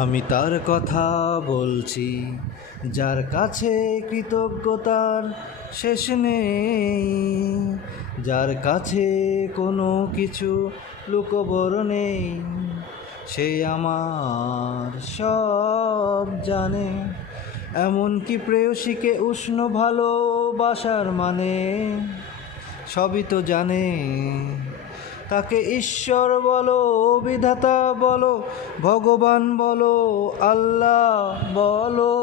আমি তার কথা বলছি, যার কাছে কৃতজ্ঞতার শেষ নেই, যার কাছে কোনো কিছু লুকোবর নেই। সে আমার সব জানে, এমনকি প্রেয়সীকে উষ্ণ ভালোবাসার মানে সবই তো জানে। তাকে ঈশ্বর বলো, বিধাতা বলো, ভগবান বলো, আল্লাহ বলো,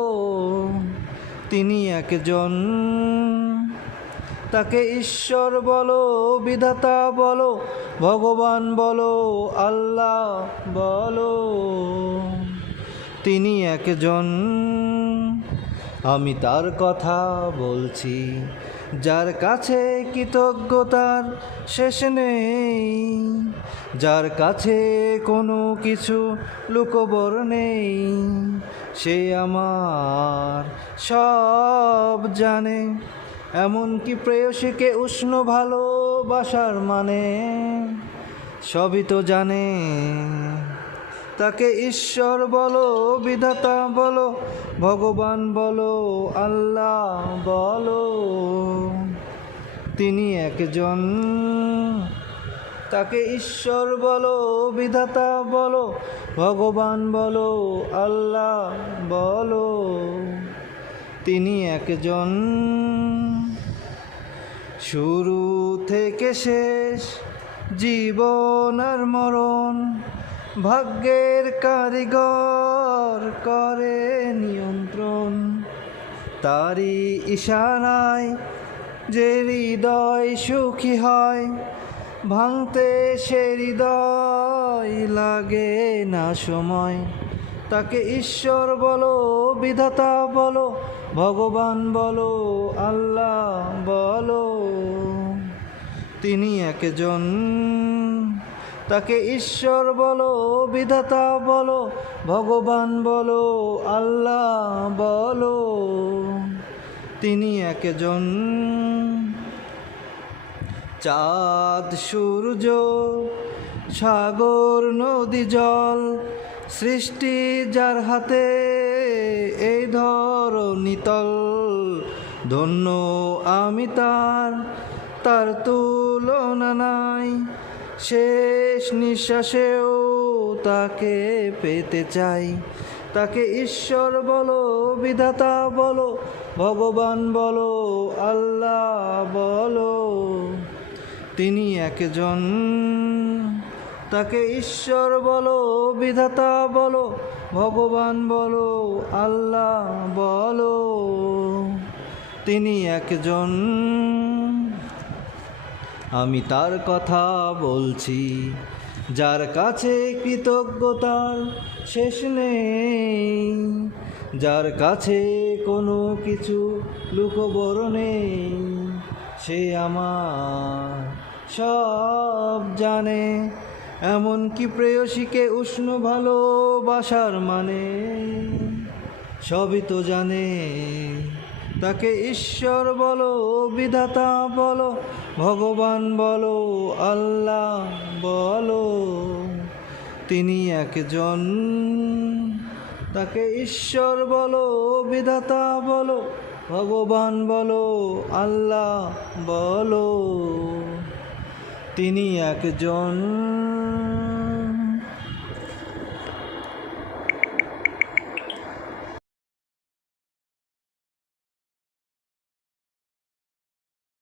তিনি একজন। তাকে ঈশ্বর বলো, বিধাতা বলো, ভগবান বলো, আল্লাহ বলো, তিনি একজন। আমি তার কথা বলছি, যার কাছে কৃতজ্ঞতার শেষ নেই, যার কাছে কোনো কিছু লুকোবর নেই। সে আমার সব জানে, এমনকি প্রেয়সীকে উষ্ণ ভালোবাসার মানে সবই তো জানে। তাকে ঈশ্বর বলো, বিধাতা বলো, ভগবান বলো, আল্লাহ বলো, তিনি একজন। তাকে ঈশ্বর বলো, বিধাতা বলো, ভগবান বলো, আল্লাহ বলো, তিনি একজন। শুরু থেকে শেষ, জীবন আর মরণ, ভাগ্যের কারিগর করে নিয়ন্ত্রণ। তারই ইশারায় যে হৃদয় সুখী হয়, ভাঙতে সে হৃদয় লাগে না সময়। তাকে ঈশ্বর বলো, বিধাতা বলো, ভগবান বলো, আল্লাহ বলো, তিনি একজন। তাকে ঈশ্বর বলো, বিধাতা বলো, ভগবান বলো, আল্লাহ বলো, তিনি একজন। চাঁদ সূর্য সাগর নদী জল, সৃষ্টি যার হাতে এই ধরণী তল। ধন্য আমি তার তুলনা নাই, শেষ নিঃশ্বাসেও তাকে পেতে চাই। তাকে ঈশ্বর বলো, বিধাতা বলো, ভগবান বলো, আল্লাহ বলো, তিনি একজন। তাকে ঈশ্বর বলো, বিধাতা বলো, ভগবান বলো, আল্লাহ বলো, তিনি একজন। আমি তার কথা বলছি, যার কাছে কৃতজ্ঞতার শেষ নেই, যার কাছে কোনো কিছু লুকোবর নেই। সে আমার সব জানে, এমনকি প্রেয়সীকে উষ্ণ ভালোবাসার মানে সবই তো জানে। তাকে ঈশ্বর বলো, বিধাতা বলো, ভগবান বলো, আল্লাহ বলো, তিনি একজন। তাকে ঈশ্বর বলো, বিধাতা বলো, ভগবান বলো, আল্লাহ বলো, তিনি একজন।